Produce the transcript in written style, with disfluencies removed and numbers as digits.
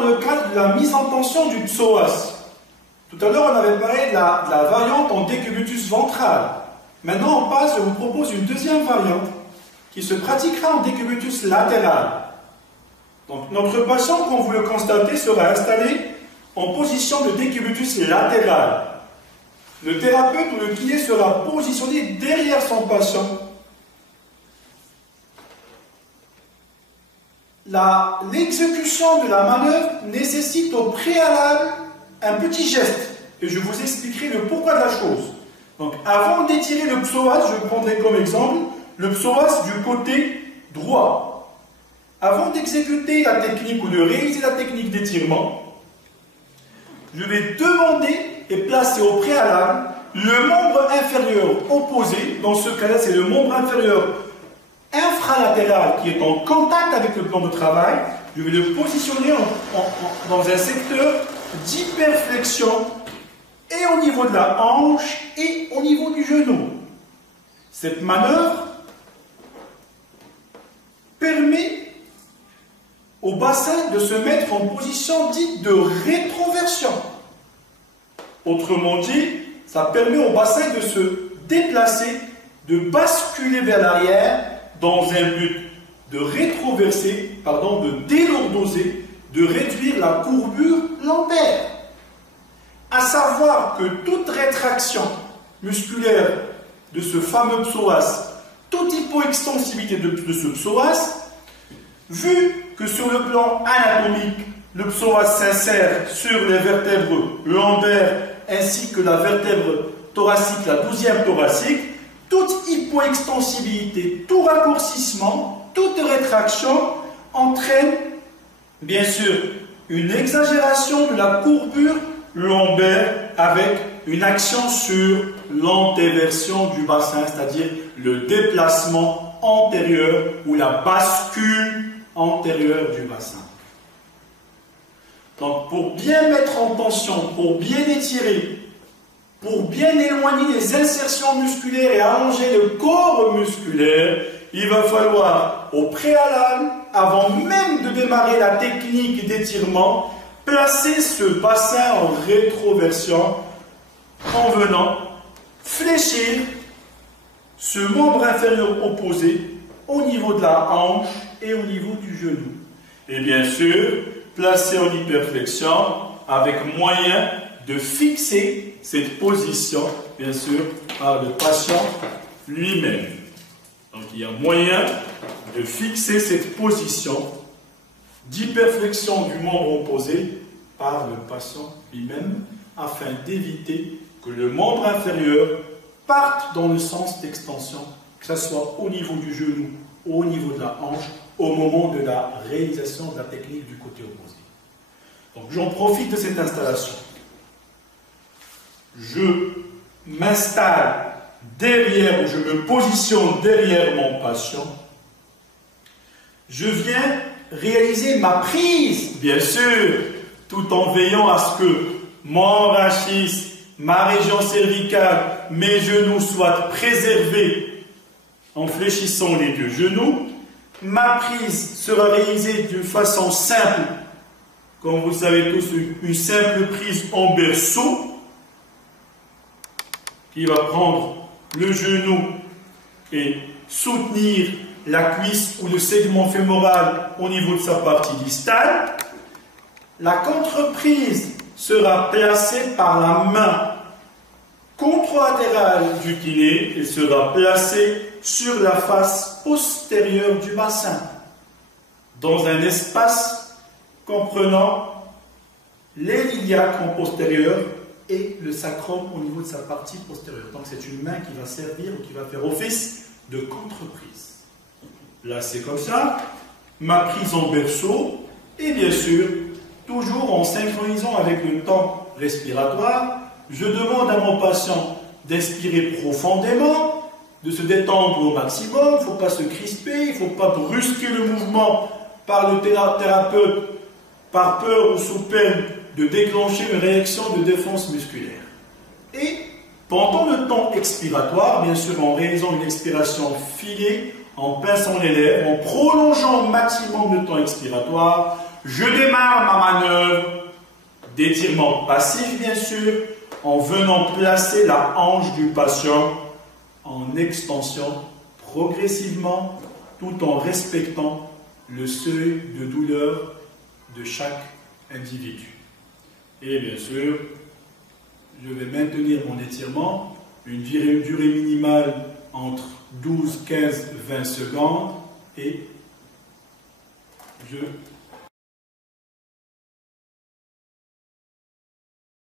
dans le cadre de la mise en tension du psoas. Tout à l'heure, on avait parlé de la variante en décubitus ventral. Maintenant, on passe, je vous propose une deuxième variante qui se pratiquera en décubitus latéral. Donc, notre patient, comme vous le constatez, sera installé en position de décubitus latéral. Le thérapeute ou le kiné sera positionné derrière son patient. L'exécution de la manœuvre nécessite au préalable un petit geste. Et je vous expliquerai le pourquoi de la chose. Donc, avant d'étirer le psoas, je prendrai comme exemple le psoas du côté droit. Avant d'exécuter la technique ou de réaliser la technique d'étirement, je vais demander et placer au préalable le membre inférieur opposé. Dans ce cas-là, c'est le membre inférieur infralatéral qui est en contact avec le plan de travail. Je vais le positionner dans un secteur d'hyperflexion et au niveau de la hanche et au niveau du genou. Cette manœuvre permet au bassin de se mettre en position dite de rétroversion. Autrement dit, ça permet au bassin de se déplacer, de basculer vers l'arrière dans un but de rétroverser, de délordoser, de réduire la courbure lombaire. À savoir que toute rétraction musculaire de ce fameux psoas, toute hypoextensivité de ce psoas, vu que sur le plan anatomique, le psoas s'insère sur les vertèbres lombaires ainsi que la vertèbre thoracique, la 12e thoracique, toute hypoextensibilité, tout raccourcissement, toute rétraction entraîne bien sûr une exagération de la courbure lombaire avec une action sur l'antéversion du bassin, c'est-à-dire le déplacement antérieur ou la bascule antérieure du bassin. Donc pour bien mettre en tension, pour bien étirer, pour bien éloigner les insertions musculaires et allonger le corps musculaire, il va falloir au préalable, avant même de démarrer la technique d'étirement, placer ce bassin en rétroversion en venant fléchir ce membre inférieur opposé au niveau de la hanche et au niveau du genou. Et bien sûr, placer en hyperflexion avec moyen de fixer cette position, bien sûr, par le patient lui-même. Donc il y a moyen de fixer cette position d'hyperflexion du membre opposé par le patient lui-même afin d'éviter que le membre inférieur parte dans le sens d'extension, que ce soit au niveau du genou ou au niveau de la hanche, au moment de la réalisation de la technique du côté opposé. Donc j'en profite de cette installation. Je m'installe derrière, ou je me positionne derrière mon patient. Je viens réaliser ma prise, bien sûr, tout en veillant à ce que mon rachis, ma région cervicale, mes genoux soient préservés en fléchissant les deux genoux. Ma prise sera réalisée d'une façon simple, comme vous le savez tous, une simple prise en berceau, qui va prendre le genou et soutenir la cuisse ou le segment fémoral au niveau de sa partie distale. La contreprise sera placée par la main contralatérale du kiné et sera placée sur la face postérieure du bassin, dans un espace comprenant les iliaques en postérieur et le sacrum au niveau de sa partie postérieure. Donc c'est une main qui va servir ou qui va faire office de contreprise. Là c'est comme ça, ma prise en berceau, et bien sûr, toujours en synchronisant avec le temps respiratoire, je demande à mon patient d'inspirer profondément, de se détendre au maximum, il ne faut pas se crisper, il ne faut pas brusquer le mouvement par le thérapeute, par peur ou sous peine de déclencher une réaction de défense musculaire. Et pendant le temps expiratoire, bien sûr en réalisant une expiration filée, en pinçant les lèvres, en prolongeant au maximum le temps expiratoire, Je démarre ma manœuvre d'étirement passif, bien sûr, en venant placer la hanche du patient en extension progressivement, tout en respectant le seuil de douleur de chaque individu. Et bien sûr, je vais maintenir mon étirement, une durée minimale entre 12, 15, 20 secondes, et je